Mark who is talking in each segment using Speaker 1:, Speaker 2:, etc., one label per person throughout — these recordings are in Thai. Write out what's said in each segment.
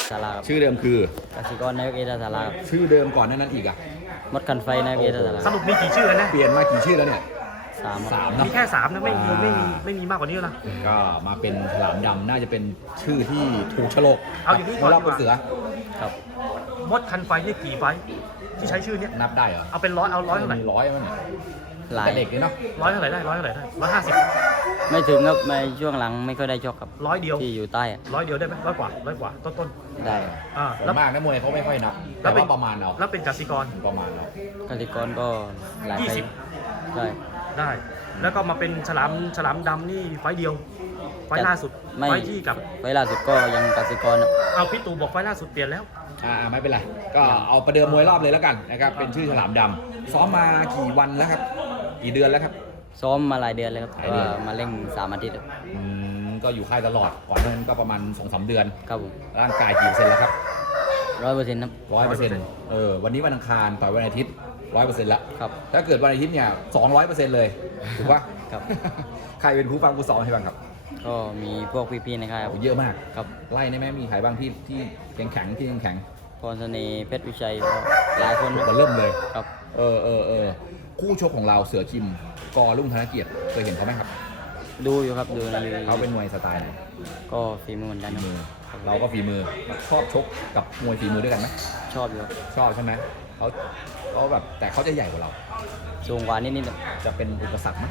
Speaker 1: สาราครับ
Speaker 2: ชื่อเดิมคือก
Speaker 1: สิกรนายกเอตสาราครับ
Speaker 2: ชื่อเดิมก่อนนั้นอีกอ่ะ
Speaker 1: มดคันไฟนายกเอตสารา
Speaker 3: สรุปมีกี่ชื่อกันแน่
Speaker 2: เปลี่ยนมากี่ชื่อแล้วเนี่ย
Speaker 1: 3ครับ
Speaker 2: สามเนาะ
Speaker 3: มีแค่3นะไม่มีมากกว่านี้แล้วนะ
Speaker 2: ก็มาเป็นฉลามดำน่าจะเป็นชื่อที่ถูกโฉลก
Speaker 3: เอาอย่างนี้ก่อน
Speaker 2: รอบ
Speaker 3: ดีกว่า
Speaker 2: เสือ
Speaker 1: ครับ
Speaker 3: มดคันไฟนี่กี่ไฟท์ที่ใช้ชื่อเนี้ย
Speaker 2: นับได้เหรอ
Speaker 3: เอาเป็นร้อยเอาร้อยเท่าไหร่
Speaker 2: มีร้อยมั้งเนี่ย
Speaker 1: หลาย
Speaker 2: แต่เด็กเลยเนาะ
Speaker 3: ร้อยเท่าไหร่ได้150
Speaker 1: ไม่ถึงครับในช่วงหลังไม่ค่อยได้ชกครับ
Speaker 3: 100เดียว
Speaker 1: ที่อยู่ใต้อะ
Speaker 3: 100เดียวได้ไหมร้อยกว่าต้น
Speaker 1: ได้ครับ
Speaker 3: อ่า
Speaker 2: ส่ว
Speaker 3: แล้ว
Speaker 2: นมากนักมวยเขาไม่ค่อยนับแต่ว่าประมาณเอา
Speaker 3: แล้วเป็นกสิกร
Speaker 2: ประมาณเอา
Speaker 1: กสิกรก็หลายไฟ
Speaker 3: 20
Speaker 1: ได้
Speaker 3: ได้ แล้วก็มาเป็นฉลามดำนี่ไฟท์เดียว ไฟท์ล่าสุด
Speaker 1: ไม่
Speaker 3: ไฟท์ที่กับ
Speaker 1: ไฟล่าสุดก็ยังกสิกรครับ
Speaker 3: เอาพี่ตู่บอกไฟท์ล่าสุดเปลี่ยนแล้ว
Speaker 2: ไม่เป็นไร ก็เอาประเดิมมวยรอบเลยแล้วกันนะครับ เป็นชื่อฉลามดำซ้อมมากี่วันแล้วครับ กี่เดือนแล้วครับ
Speaker 1: ซ้อมมาหลายเดือนเลยครับ
Speaker 2: หลา
Speaker 1: แต่
Speaker 2: ยเดื
Speaker 1: ว่า
Speaker 2: อน
Speaker 1: มาเร่ง3 อาทิตย์ครับ
Speaker 2: ก็อยู่ค่ายตลอด ก่อนหนานั้นก็ประมาณ 2-3 เดือน
Speaker 1: ครับผม
Speaker 2: ร่างกายกี่เปอร์เซ็นต์แล้วครับ
Speaker 1: 100%ครับ
Speaker 2: 100%วันนี้วันอังคารต่อยวันอาทิตย์ 100%แล้ว
Speaker 1: ครับ
Speaker 2: ถ้าเกิดวันอาทิตย์เนี่ย200%เลย ถูกปะ
Speaker 1: ครับ
Speaker 2: ใครเป็นผู้ฟังผู้สอนให้บ้างครับ
Speaker 1: ก็มีพวกพี่ๆในค่ายครับ
Speaker 2: โอ้เยอะมาก
Speaker 1: ครับ
Speaker 2: ไล่ได้ไหมมีใครบ้างที่แข็งที่แข็ง
Speaker 1: พรเสน่ห์เพชรวิชัยก็หลายคนครับ
Speaker 2: ๆเริ่มเลย
Speaker 1: ครับ
Speaker 2: คู่ชกของเราเสือคิมกอรุ่งธนเกียรติเคยเห็นเขาไหมครับ
Speaker 1: ดูอยู่ครับดูใน
Speaker 2: เขาเป็นมวยสไตล์ไหน
Speaker 1: ก็ฝีมือเหมือนกัน
Speaker 2: ฝี
Speaker 1: ครับ
Speaker 2: มือเราก็ฝีมือชอบชกกับมวยฝีมือด้วยกันไหม
Speaker 1: ชอบอยู่ครับ
Speaker 2: ชอบใช่ไหมเขาแบบแต่เขาจะใหญ่กว่าเรา
Speaker 1: สูงกว่านิดๆครับ
Speaker 2: จะเป็นอุปสรรคไหม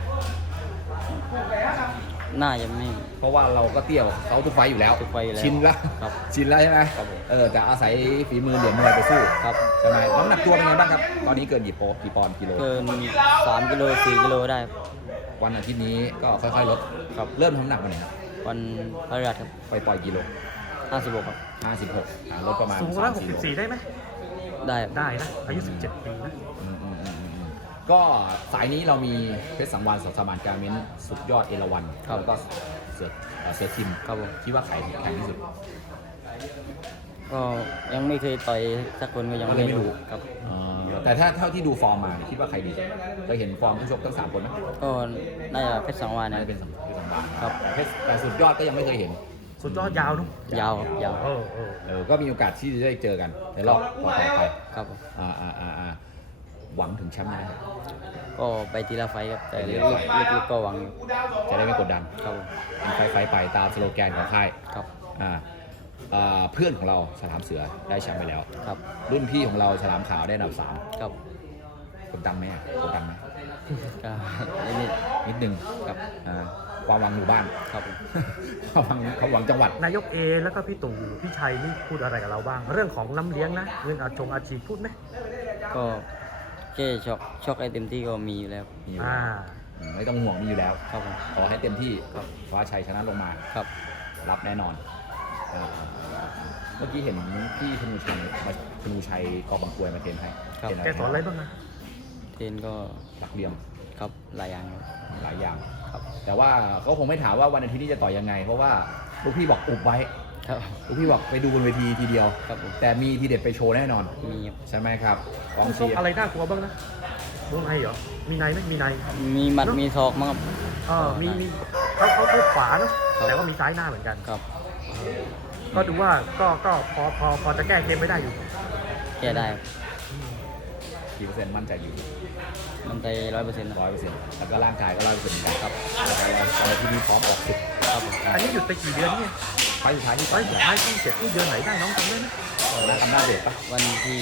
Speaker 1: น่าจะไม่
Speaker 2: เพราะว่าเราก็เตี้ยกว่าเขาทุกไฟต์อยู่แล้ว
Speaker 1: ทุกไฟต์อยู่แล้ว
Speaker 2: ชินแล้ว
Speaker 1: ครับ
Speaker 2: ชินแล้วใช่ไหม
Speaker 1: ครับผม
Speaker 2: แต่อาศัยฝีมือเหลี่ยมมวยไปสู้
Speaker 1: ครับ
Speaker 2: ใช่ไหมน้ำหนักตัวเป็นไงบ้างครับ ตอนนี้เกินกี่ปอนด์กิโล
Speaker 1: เกิน3 กิโล 4 กิโลได้ครับ
Speaker 2: วันอาทิตย์นี้ก็ค่อยๆลด
Speaker 1: ครับ
Speaker 2: เริ่มทำน้ำหนักวันไหนครับ
Speaker 1: วันพฤหัสครับ
Speaker 2: ไปปล่อยกิโล
Speaker 1: 56ครับ
Speaker 2: 56ลดประมาณ
Speaker 3: สูง
Speaker 2: 3-4
Speaker 3: 164ได้ไหม
Speaker 1: ได้ครับ
Speaker 3: ได้นะ อายุ 17 ปีนะ
Speaker 2: ก็สายนี้เรามีเพชรสังวาลสอสมานการเม้นสุดยอดเอราวัณ
Speaker 1: ครับ
Speaker 2: แล้วก็เสือคิม
Speaker 1: ครับผม
Speaker 2: คิดว่าใครแข็งที่สุด
Speaker 1: ก็ยังไม่เคยต่อยสักคนก็ยัง
Speaker 2: ก็เลยไม่รู้
Speaker 1: ครับ
Speaker 2: แต่ถ้าเท่าที่ดูฟอร์มมาเนี่ยคิดว่าใครดีเคยเห็นฟอร์มผู้ชกทั้ง3 คนไหม
Speaker 1: ก็น่าจะเพชรสังวาล
Speaker 2: น่า
Speaker 1: นะ
Speaker 2: จะเป็นสังวาล
Speaker 1: ครับ
Speaker 2: แต่สุดยอดก็ยังไม่เคยเห็น
Speaker 3: สุดยอดยาวเนอะ
Speaker 1: ยาวครับยาว
Speaker 2: ก็มีโอกาสที่จะได้เจอกันในรอบต่อๆไป
Speaker 1: ครับผม
Speaker 2: หวังถึงแชมป์นะครับ
Speaker 1: ก็ไปทีละไฟต์ครับแต่
Speaker 2: ไปที
Speaker 1: ลึ
Speaker 2: ละไฟต์
Speaker 1: กๆก็หวังอยู่
Speaker 2: จะได้ไม่กดดัน
Speaker 1: ครับผม
Speaker 2: ไฟไปตามสโลแกนของค่าย
Speaker 1: ครับ
Speaker 2: เพื่อนของเราฉลามเสือได้แชมป์ไปแล้ว
Speaker 1: ครับ
Speaker 2: รุ่นพี่ของเราฉลามขาวได้อันดับ
Speaker 1: ครับ
Speaker 2: 3กดดันไหมกดดันไหม
Speaker 1: ก็นิด
Speaker 2: นิดนึง
Speaker 1: ๆครับ
Speaker 2: ความหวังหมู่บ้าน
Speaker 1: ครับผม
Speaker 2: ความหวังจังหวัด
Speaker 3: นายกเอแล้วก็พี่ตู่พี่ชัยนี่พูดอะไรกับเราบ้าง เรื่องของน้ำเลี้ยงนะเรื่องอาชีพพูดไหม
Speaker 1: ก็แค่ช็อกไอเต็มที่ก็มีอยู่แล้ว
Speaker 2: มีอยู่
Speaker 3: อ่า
Speaker 2: แล้วไม่ต้องห่วงมีอยู่แล้ว
Speaker 1: ครับผม
Speaker 2: ขอให้เต็มที่
Speaker 1: ครับ
Speaker 2: คว้าชัยชนะลงมา
Speaker 1: ครับ
Speaker 2: รับแน่นอนเมื่อกี้เห็นพี่ธนูชัยกอบางกรวยมาเทรนให้
Speaker 1: ครับ
Speaker 2: เทรน
Speaker 3: แกสอนอะไรบ้างนะ
Speaker 1: เทรนก็
Speaker 2: หลักเหลี่ยม
Speaker 1: ครับหลายอย่างครับ
Speaker 2: หลายอย่าง
Speaker 1: ครับ
Speaker 2: แต่ว่าเขาคงไม่ถามว่าวันอาทิตย์นี้จะต่อยยังไง เพราะว่าลูกพี่บอกอุบไว้
Speaker 1: ครับ
Speaker 2: ลูกพี่บอกไปดูบนเวทีทีเดียว
Speaker 1: ครับผม
Speaker 2: แต่มีทีเด็ดไปโชว์แน่นอน
Speaker 1: มีครับ
Speaker 2: ใช่ไหมครับกอง
Speaker 3: ช
Speaker 2: เชี
Speaker 3: ก
Speaker 2: ยร์
Speaker 3: อะไรน่ากลัวบ้างนะวงในเหรอ มีในไหมมีใน
Speaker 1: มีหมัดมีศอกมั้งครับ
Speaker 3: มีเขาขวาเนอะ
Speaker 1: ครับ
Speaker 3: แต่ว่ามีซ้ายหน้าเหมือนกัน
Speaker 1: ครับ
Speaker 3: ก็ดูว่าก็พอจะแก้เกมไม่ได้อยู่
Speaker 1: แก้ได้ครับ
Speaker 2: กี่เปอร์เซ็นต์มั่นใจอยู่
Speaker 1: มันใจ100%ครับ
Speaker 2: 100%แล้วก็ร่างกายก็100%เหมือนกันครับเราที่นี่พร้อมออกศึก
Speaker 1: ครับผม
Speaker 3: อันนี้หยุดไปกี่เดือนเนี่ย
Speaker 2: ไฟล์สุดท้ายที่
Speaker 3: ไฟล์สุดท้ายที่เสร็จที่เดือนไหนได้น้องจำได้ไหม
Speaker 2: นักอำนาจเดชปะ
Speaker 1: วันที่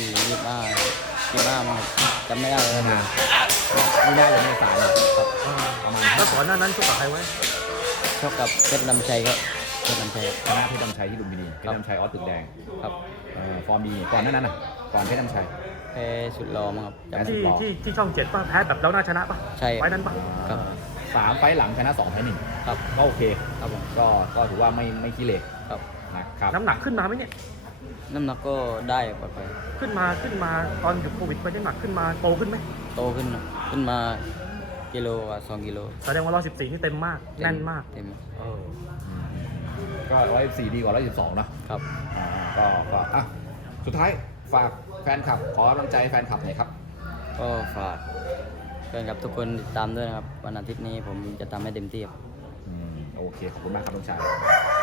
Speaker 1: 25มั้งครับจำไม่ได้เลยครับ
Speaker 2: ไม่น่าจะไม่สายเลยครับ ประมาณ
Speaker 3: แล้วก่อนหน้านั้นชกกับใครไว้
Speaker 1: ชกกับเพชรลำชัยครับเพชรลำชัยครับ
Speaker 2: ชนะเพชรดำชัยที่ลุมพินีเพชรดำชัยออสตึกแดง
Speaker 1: ครับ
Speaker 2: ฟอร์มดีก่อนหนานั้นน่ะก่อนเพชรดำชัย
Speaker 1: แพ้สุดรอมั้งครับจำไม่
Speaker 3: ที่
Speaker 1: ได้
Speaker 2: หล่อ
Speaker 3: ที่ช่อง7ป่ะแพ้แบบเราน่าชนะป่ะ
Speaker 1: ใช่
Speaker 3: ไฟล์นั้นป่ะ
Speaker 1: ครับ
Speaker 2: 3 ไฟล์หลังชนะ2 แพ้
Speaker 1: ครับ
Speaker 2: 1ก็โอเค
Speaker 1: ครับผม
Speaker 2: ก็ถือว่าไม่ขี้เหร่
Speaker 1: ครับ
Speaker 2: นะครับ
Speaker 3: น้ำหนักขึ้นมาไหมเนี่ย
Speaker 1: น้ำหนักก็ได้ปลอดภัย
Speaker 3: ขึ้นมาตอนหยุดโควิดไปน้ำหนักขึ้นมาโตขึ้นไหม
Speaker 1: โตขึ้นครับขึ้นมากิโลกับ2 กิโล
Speaker 3: แสดงว่า114นี่เต็มมากแน่นมาก
Speaker 1: เต็ม
Speaker 3: เออ
Speaker 2: ก็114ดีกว่า112นะครับ ก็สุดท้ายฝากแฟนคลับขอกำลังใจแฟนคลับหน่อยครับ
Speaker 1: ก็ฝากแฟนคลับทุกคนติดตามด้วยนะครับวันอาทิตย์นี้ผมจะทำให้เต็มที่ครับ
Speaker 2: โอเคขอบคุณมากครับน้องชาย